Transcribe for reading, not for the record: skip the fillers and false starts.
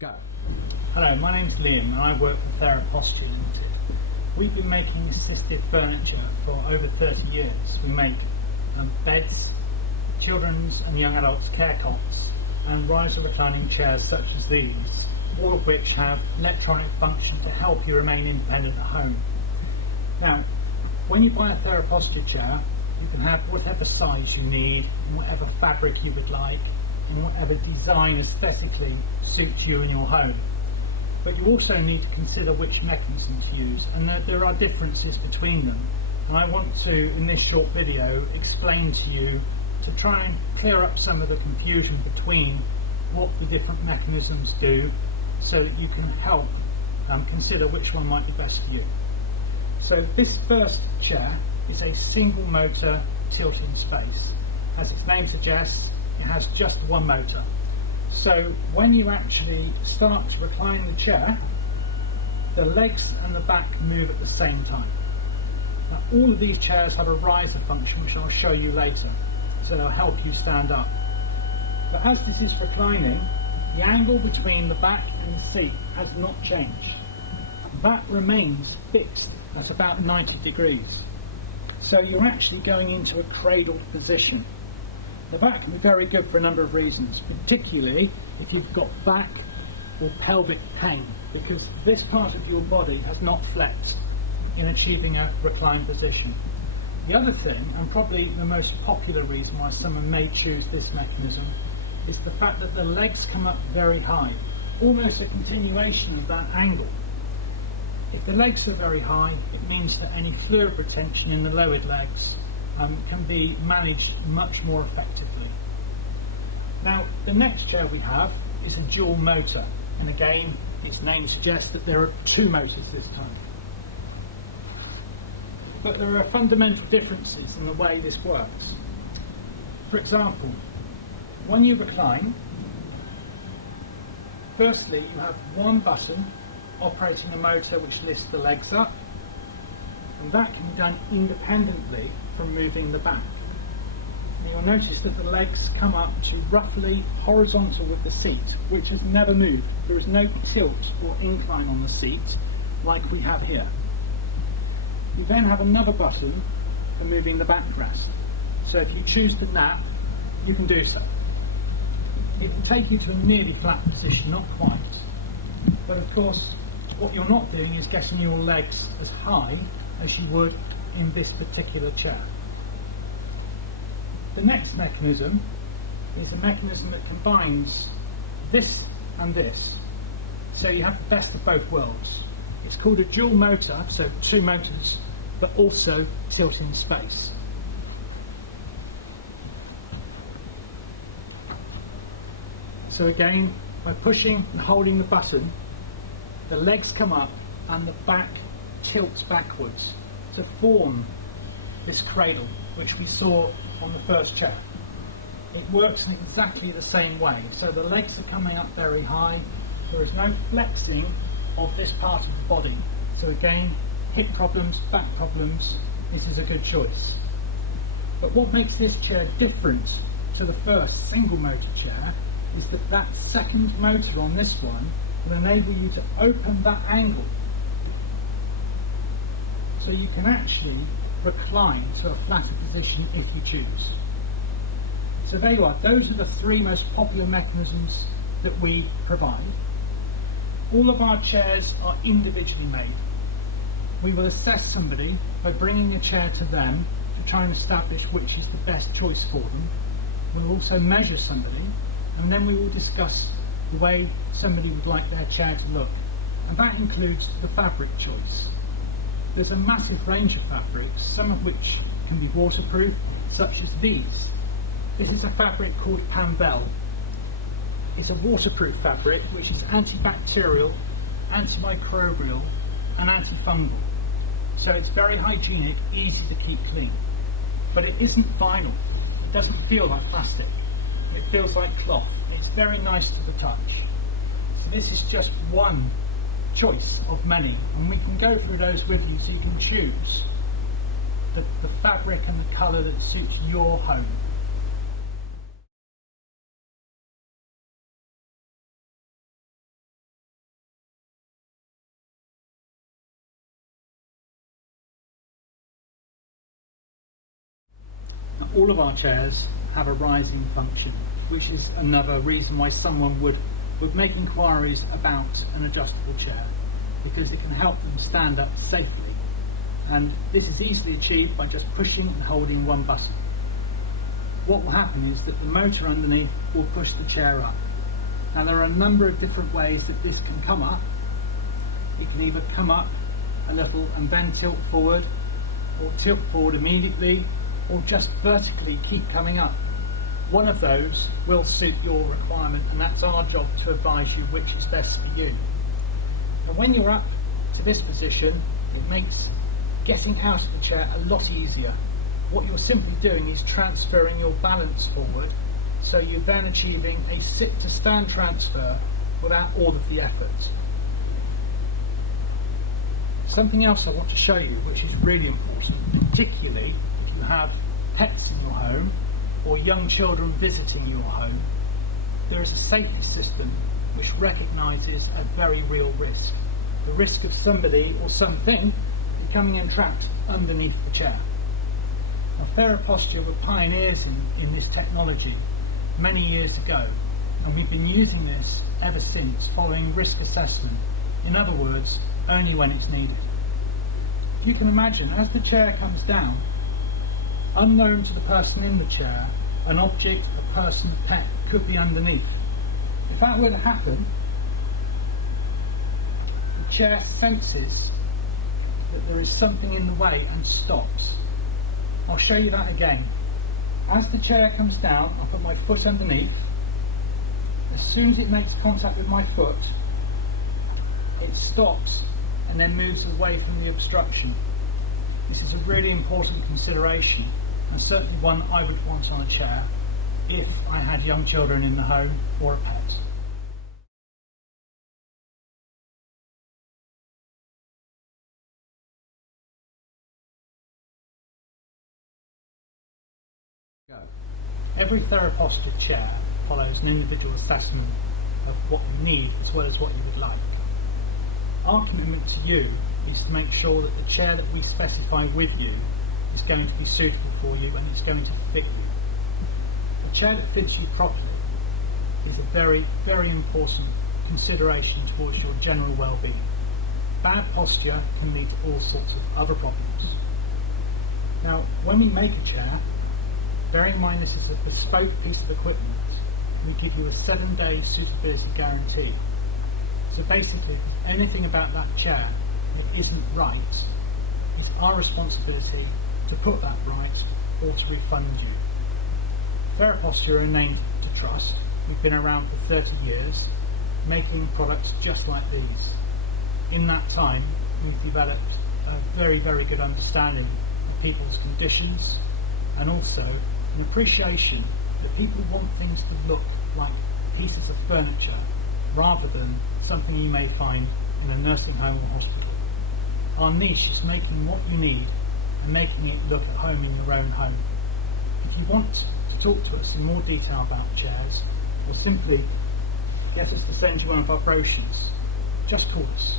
Go. Hello, my name's Liam and I work for Theraposture Limited. We've been making assistive furniture for over 30 years. We make beds, children's and young adults care cots and riser reclining chairs such as these, all of which have electronic function to help you remain independent at home. Now, when you buy a Theraposture chair, you can have whatever size you need, and whatever fabric you would like, and whatever design aesthetically suits you and your home. But you also need to consider which mechanisms to use, and there are differences between them. And I want to, in this short video, explain to you to try and clear up some of the confusion between what the different mechanisms do, so that you can help consider which one might be best for you. So this first chair is a single motor tilting space. As its name suggests, it has just one motor. So when you actually start to recline the chair, the legs and the back move at the same time. Now, all of these chairs have a riser function, which I'll show you later, so they'll help you stand up. But as this is reclining, the angle between the back and the seat has not changed. That remains fixed at about 90 degrees. So you're actually going into a cradled position. The back can be very good for a number of reasons, particularly if you've got back or pelvic pain, because this part of your body has not flexed in achieving a reclined position. The other thing, and probably the most popular reason why someone may choose this mechanism, is the fact that the legs come up very high, almost a continuation of that angle. If the legs are very high, it means that any fluid retention in the lowered legs can be managed much more effectively. Now, the next chair we have is a dual motor, and again, its name suggests that there are two motors this time. But there are fundamental differences in the way this works. For example, when you recline, firstly you have one button operating a motor which lifts the legs up, and that can be done independently from moving the back. And you'll notice that the legs come up to roughly horizontal with the seat, which has never moved. There is no tilt or incline on the seat like we have here. You then have another button for moving the backrest. So if you choose to nap, you can do so. It will take you to a nearly flat position, not quite. But of course, what you're not doing is getting your legs as high as you would in this particular chair. The next mechanism is a mechanism that combines this and this. So you have the best of both worlds. It's called a dual motor, so two motors, but also tilt in space. So again, by pushing and holding the button, the legs come up and the back tilts backwards to form this cradle, which we saw on the first chair. It works in exactly the same way. So the legs are coming up very high. There is no flexing of this part of the body. So again, hip problems, back problems, this is a good choice. But what makes this chair different to the first single motor chair is that that second motor on this one will enable you to open that angle. So you can actually recline to a flatter position if you choose. So there you are. Those are the three most popular mechanisms that we provide. All of our chairs are individually made. We will assess somebody by bringing a chair to them to try and establish which is the best choice for them. We'll also measure somebody, and then we will discuss the way somebody would like their chair to look. And that includes the fabric choice. There's a massive range of fabrics, some of which can be waterproof, such as these. This is a fabric called Braddell. It's a waterproof fabric which is antibacterial, antimicrobial and antifungal. So it's very hygienic, easy to keep clean. But it isn't vinyl. It doesn't feel like plastic. It feels like cloth. It's very nice to the touch. So this is just one choice of many, and we can go through those with you so you can choose the fabric and the colour that suits your home. all of our chairs have a rising function, which is another reason why someone would make inquiries about an adjustable chair, because it can help them stand up safely. And this is easily achieved by just pushing and holding one button. What will happen is that the motor underneath will push the chair up. Now there are a number of different ways that this can come up. It can either come up a little and then tilt forward, or tilt forward immediately, or just vertically keep coming up. One of those will suit your requirement, and that's our job to advise you which is best for you. And when you're up to this position, it makes getting out of the chair a lot easier. What you're simply doing is transferring your balance forward, so you're then achieving a sit to stand transfer without all of the effort. Something else I want to show you, which is really important, particularly if you have pets in your home or young children visiting your home, there is a safety system which recognises a very real risk. The risk of somebody or something becoming entrapped underneath the chair. Now, Theraposture were pioneers in this technology many years ago, and we've been using this ever since, following risk assessment. In other words, only when it's needed. You can imagine, as the chair comes down, unknown to the person in the chair, an object, a person, a pet could be underneath. If that were to happen, the chair senses that there is something in the way and stops. I'll show you that again. As the chair comes down, I'll put my foot underneath. As soon as it makes contact with my foot, it stops and then moves away from the obstruction. This is a really important consideration, and certainly one I would want on a chair if I had young children in the home or a pet. Every Theraposture chair follows an individual assessment of what you need as well as what you would like. Our commitment to you is to make sure that the chair that we specify with you is going to be suitable for you and it's going to fit you. A chair that fits you properly is a very, very important consideration towards your general well-being. Bad posture can lead to all sorts of other problems. Now, when we make a chair, bearing in mind this is a bespoke piece of equipment, we give you a 7-day suitability guarantee. So basically, if anything about that chair that isn't right, it's our responsibility to put that right or to refund you. Theraposture are named to trust. We've been around for 30 years, making products just like these. In that time, we've developed a very, very good understanding of people's conditions, and also an appreciation that people want things to look like pieces of furniture rather than something you may find in a nursing home or hospital. Our niche is making what you need and making it look at home in your own home. If you want to talk to us in more detail about chairs, or simply get us to send you one of our brochures, just call us.